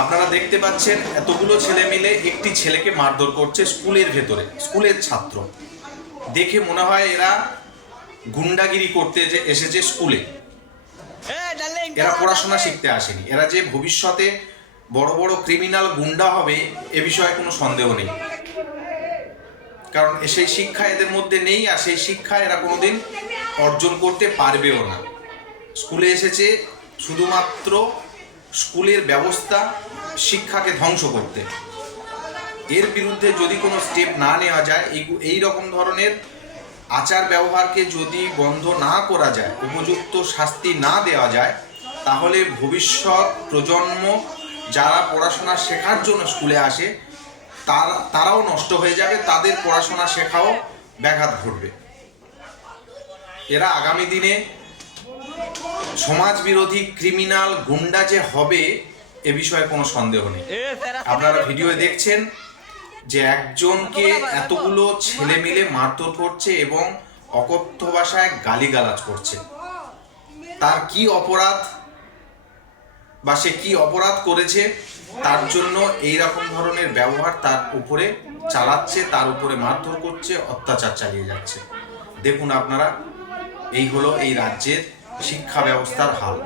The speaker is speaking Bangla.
আপনারা দেখতে পাচ্ছেন এতগুলো ছেলে মিলে একটি ছেলেকে মারধর করছে স্কুলের ভেতরে, স্কুলের ছাত্র। দেখে মনে হয় এরা গুন্ডাগিরি করতে যে এসেছে স্কুলে, এরা পড়াশোনা শিখতে আসেনি। এরা যে ভবিষ্যতে বড় বড় ক্রিমিনাল গুন্ডা হবে এ বিষয়ে কোনো সন্দেহ নেই, কারণ সেই শিক্ষা এদের মধ্যে নেই, আর সেই শিক্ষা এরা কোনোদিন অর্জন করতে পারবেও না। স্কুলে এসেছে শুধুমাত্র স্কুলের ব্যবস্থা, শিক্ষাকে ধ্বংস করতে। এর বিরুদ্ধে যদি কোনো স্টেপ না নেওয়া যায়, এই রকম ধরনের আচার ব্যবহারকে যদি বন্ধ না করা যায়, উপযুক্ত শাস্তি না দেওয়া যায়, তাহলে ভবিষ্যৎ প্রজন্ম যারা পড়াশোনা শেখার জন্য স্কুলে আসে তারাও নষ্ট হয়ে যাবে, তাদের পড়াশোনা শেখাও ব্যাঘাত ঘটবে। এরা আগামী দিনে সমাজ বিরোধী ক্রিমিনাল গুন্ডা যে হবে এ বিষয়ে কোনো সন্দেহ নেই। আপনারা ভিডিও দেখছেন যে একজনকে এতগুলো ছেলে মিলে মারধর করছে এবং অকথ্য ভাষায় গালিগালাজ করছে। তার কি অপরাধ বা সে কি অপরাধ করেছে তার জন্য এই রকম ধরনের ব্যবহার তার উপরে চালাচ্ছে, তার উপরে মারধর করছে, অত্যাচার চালিয়ে যাচ্ছে। দেখুন আপনারা, এই হলো এই রাজ্যের শিক্ষা ব্যবস্থার হাল।